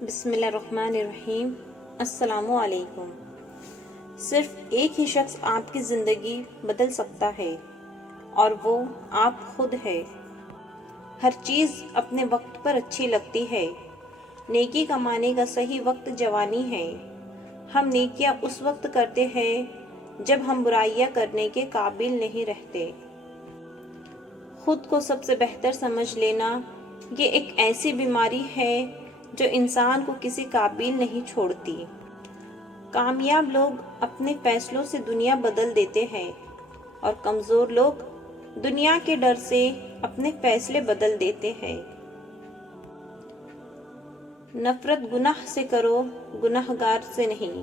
بسم اللہ الرحمن الرحیم۔ السلام علیکم۔ صرف ایک ہی شخص آپ کی زندگی بدل سکتا ہے اور وہ آپ خود ہے۔ ہر چیز اپنے وقت پر اچھی لگتی ہے۔ نیکی کمانے کا صحیح وقت جوانی ہے۔ ہم نیکیاں اس وقت کرتے ہیں جب ہم برائیاں کرنے کے قابل نہیں رہتے۔ خود کو سب سے بہتر سمجھ لینا یہ ایک ایسی بیماری ہے جو انسان کو کسی قابل نہیں چھوڑتی۔ کامیاب لوگ اپنے فیصلوں سے دنیا بدل دیتے ہیں اور کمزور لوگ دنیا کے ڈر سے اپنے فیصلے بدل دیتے ہیں۔ نفرت گناہ سے کرو، گناہ گار سے نہیں۔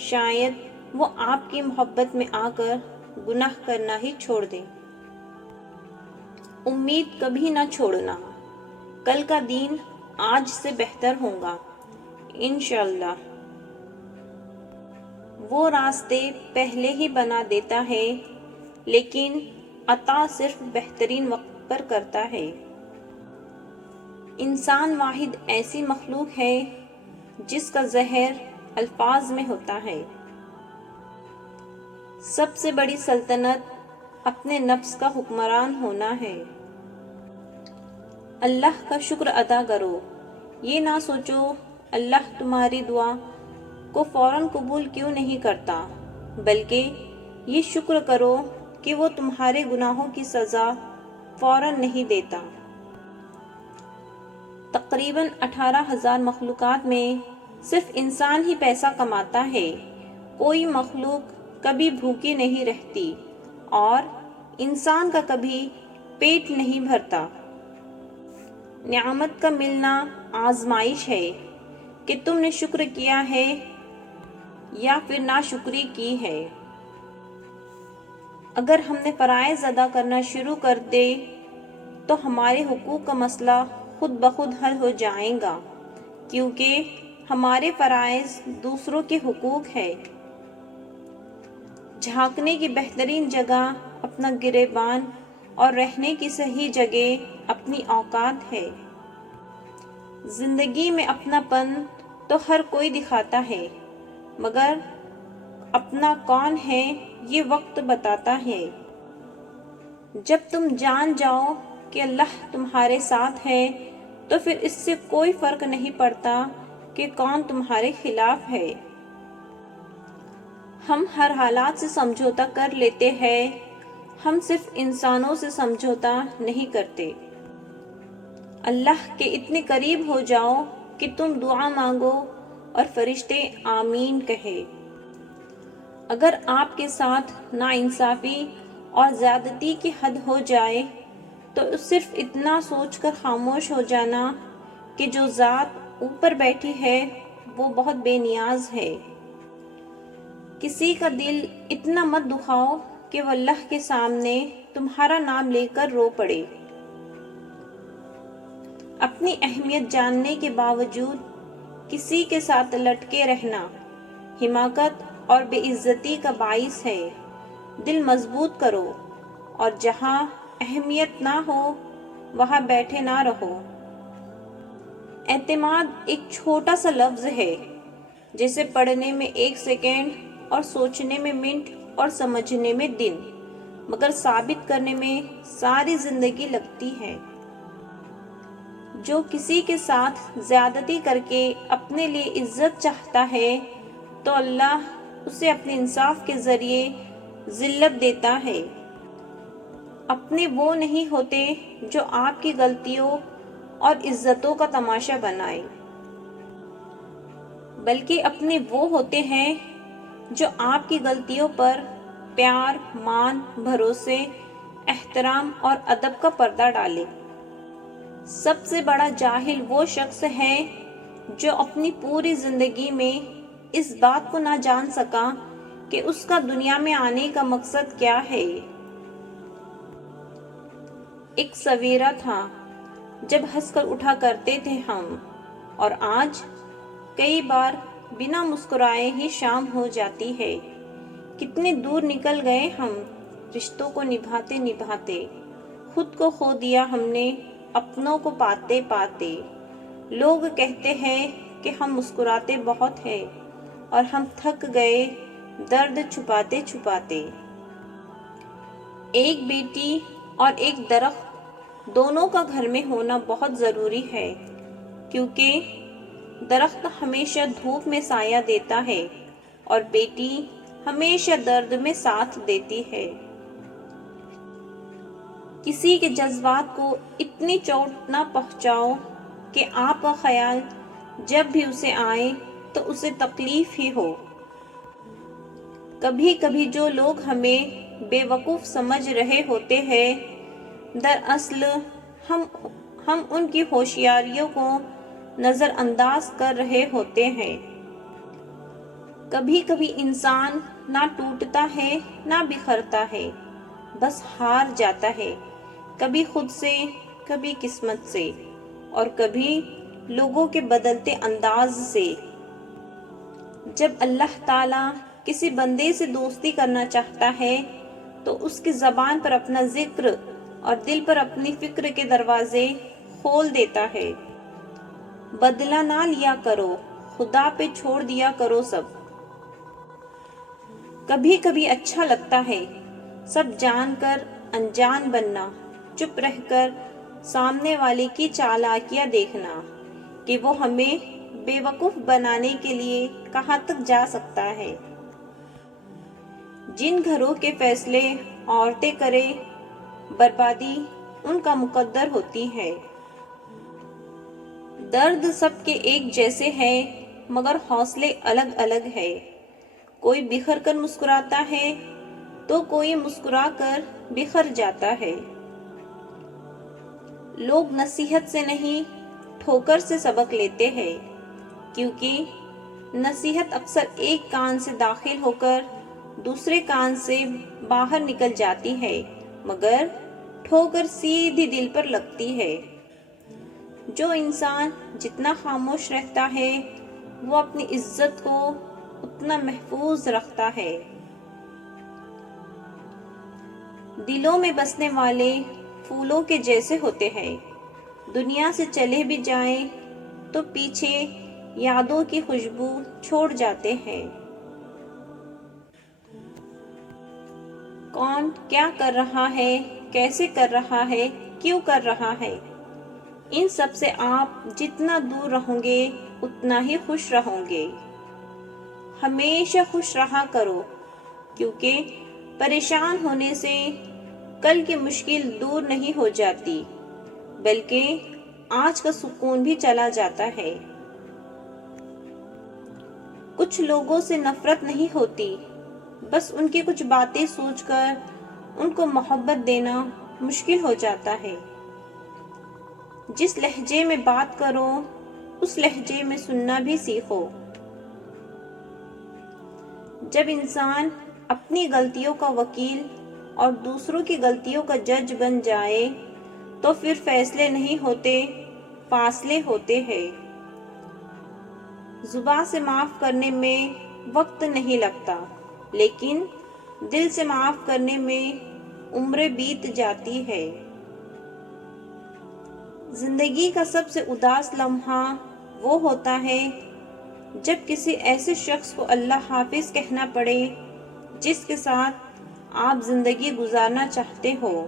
شاید وہ آپ کی محبت میں آ کر گناہ کرنا ہی چھوڑ دیں۔ امید کبھی نہ چھوڑنا، کل کا دن آج سے بہتر ہوگا انشاءاللہ۔ وہ راستے پہلے ہی بنا دیتا ہے لیکن عطا صرف بہترین وقت پر کرتا ہے۔ انسان واحد ایسی مخلوق ہے جس کا زہر الفاظ میں ہوتا ہے۔ سب سے بڑی سلطنت اپنے نفس کا حکمران ہونا ہے۔ اللہ کا شکر ادا کرو، یہ نہ سوچو اللہ تمہاری دعا کو فوراً قبول کیوں نہیں کرتا، بلکہ یہ شکر کرو کہ وہ تمہارے گناہوں کی سزا فوراً نہیں دیتا۔ تقریباً 18,000 مخلوقات میں صرف انسان ہی پیسہ کماتا ہے۔ کوئی مخلوق کبھی بھوکی نہیں رہتی اور انسان کا کبھی پیٹ نہیں بھرتا۔ نعمت کا ملنا آزمائش ہے کہ تم نے شکر کیا ہے یا پھر ناشکری کی ہے۔ اگر ہم نے فرائض ادا کرنا شروع کر دے تو ہمارے حقوق کا مسئلہ خود بخود حل ہو جائے گا، کیونکہ ہمارے فرائض دوسروں کے حقوق ہے۔ جھانکنے کی بہترین جگہ اپنا گریبان اور رہنے کی صحیح جگہ اپنی اوقات ہے۔ زندگی میں اپنا پن تو ہر کوئی دکھاتا ہے، مگر اپنا کون ہے یہ وقت بتاتا ہے۔ جب تم جان جاؤ کہ اللہ تمہارے ساتھ ہے تو پھر اس سے کوئی فرق نہیں پڑتا کہ کون تمہارے خلاف ہے۔ ہم ہر حالات سے سمجھوتا کر لیتے ہیں، ہم صرف انسانوں سے سمجھوتا نہیں کرتے۔ اللہ کے اتنے قریب ہو جاؤ کہ تم دعا مانگو اور فرشتے آمین کہے۔ اگر آپ کے ساتھ ناانصافی اور زیادتی کی حد ہو جائے تو صرف اتنا سوچ کر خاموش ہو جانا کہ جو ذات اوپر بیٹھی ہے وہ بہت بے نیاز ہے۔ کسی کا دل اتنا مت دکھاؤ کہ وہ اللہ کے سامنے تمہارا نام لے کر رو پڑے۔ اپنی اہمیت جاننے کے باوجود کسی کے ساتھ لٹکے رہنا حماقت اور بے عزتی کا باعث ہے۔ دل مضبوط کرو اور جہاں اہمیت نہ ہو وہاں بیٹھے نہ رہو۔ اعتماد ایک چھوٹا سا لفظ ہے جسے پڑھنے میں 1 سیکنڈ اور سوچنے میں منٹ اور سمجھنے میں دن، مگر ثابت کرنے میں ساری زندگی لگتی ہے۔ جو کسی کے ساتھ زیادتی کر کے اپنے لیے عزت چاہتا ہے تو اللہ اسے اپنے انصاف کے ذریعے ذلت دیتا ہے۔ اپنے وہ نہیں ہوتے جو آپ کی غلطیوں اور عزتوں کا تماشا بنائے، بلکہ اپنے وہ ہوتے ہیں جو آپ کی غلطیوں پر پیار، مان، بھروسے، احترام اور ادب کا پردہ ڈالے۔ سب سے بڑا جاہل وہ شخص ہے جو اپنی پوری زندگی میں اس بات کو نہ جان سکا کہ اس کا دنیا میں آنے کا مقصد کیا ہے۔ ایک سویرا تھا جب ہنس کر اٹھا کرتے تھے ہم، اور آج کئی بار بنا مسکرائے ہی شام ہو جاتی ہے۔ کتنے دور نکل گئے ہم رشتوں کو نبھاتے نبھاتے، خود کو کھو دیا ہم نے اپنوں کو پاتے پاتے۔ لوگ کہتے ہیں کہ ہم مسکراتے بہت ہیں اور ہم تھک گئے درد چھپاتے چھپاتے۔ ایک بیٹی اور ایک درخت دونوں کا گھر میں ہونا بہت ضروری ہے، کیونکہ درخت ہمیشہ دھوپ میں سایہ دیتا ہے اور بیٹی ہمیشہ درد میں ساتھ دیتی ہے۔ کسی کے جذبات کو اتنی چوٹ نہ پہنچاؤ کہ آپ کا خیال جب بھی اسے آئے تو اسے تکلیف ہی ہو۔ کبھی کبھی جو لوگ ہمیں بے وقوف سمجھ رہے ہوتے ہیں، دراصل ہم ان کی ہوشیاریوں کو نظر انداز کر رہے ہوتے ہیں۔ کبھی کبھی انسان نہ ٹوٹتا ہے نہ بکھرتا ہے، بس ہار جاتا ہے، کبھی خود سے، کبھی قسمت سے، اور کبھی لوگوں کے بدلتے انداز سے۔ جب اللہ تعالیٰ کسی بندے سے دوستی کرنا چاہتا ہے تو اس کی زبان پر اپنا ذکر اور دل پر اپنی فکر کے دروازے کھول دیتا ہے۔ بدلہ نہ لیا کرو، خدا پہ چھوڑ دیا کرو سب۔ کبھی کبھی اچھا لگتا ہے سب جان کر انجان بننا، چپ رہ کر سامنے والے کی چالاکیاں دیکھنا کہ وہ ہمیں بے وقوف بنانے کے لیے کہاں تک جا سکتا ہے۔ جن گھروں کے فیصلے عورتیں کرے، بربادی ان کا مقدر ہوتی ہے۔ درد سب کے ایک جیسے ہیں مگر حوصلے الگ الگ ہے۔ کوئی بکھر کر مسکراتا ہے تو کوئی مسکرا کر بکھر جاتا ہے۔ لوگ نصیحت سے نہیں ٹھوکر سے سبق لیتے ہیں، کیونکہ نصیحت اکثر ایک کان سے داخل ہو کر دوسرے کان سے باہر نکل جاتی ہے، مگر ٹھوکر سیدھی دل پر لگتی ہے۔ جو انسان جتنا خاموش رہتا ہے وہ اپنی عزت کو اتنا محفوظ رکھتا ہے۔ دلوں میں بسنے والے پھولوں کے جیسے ہوتے ہیں، دنیا سے چلے بھی جائیں تو پیچھے یادوں کی خوشبو چھوڑ جاتے ہیں۔ کون کیا کر رہا ہے، کیسے کر رہا ہے، کیوں کر رہا ہے، ان سب سے آپ جتنا دور رہو گے اتنا ہی خوش رہو گے۔ ہمیشہ خوش رہا کرو، کیونکہ پریشان ہونے سے کل کی مشکل دور نہیں ہو جاتی، بلکہ آج کا سکون بھی چلا جاتا ہے۔ کچھ لوگوں سے نفرت نہیں ہوتی، بس ان کی کچھ باتیں سوچ کر ان کو محبت دینا مشکل ہو جاتا ہے۔ جس لہجے میں بات کرو اس لہجے میں سننا بھی سیکھو۔ جب انسان اپنی غلطیوں کا وکیل اور دوسروں کی غلطیوں کا جج بن جائے تو پھر فیصلے نہیں ہوتے، فاصلے ہوتے ہیں۔ زبان سے معاف کرنے میں وقت نہیں لگتا، لیکن دل سے معاف کرنے میں عمریں بیت جاتی ہے۔ زندگی کا سب سے اداس لمحہ وہ ہوتا ہے جب کسی ایسے شخص کو اللہ حافظ کہنا پڑے جس کے ساتھ آپ زندگی گزارنا چاہتے ہو۔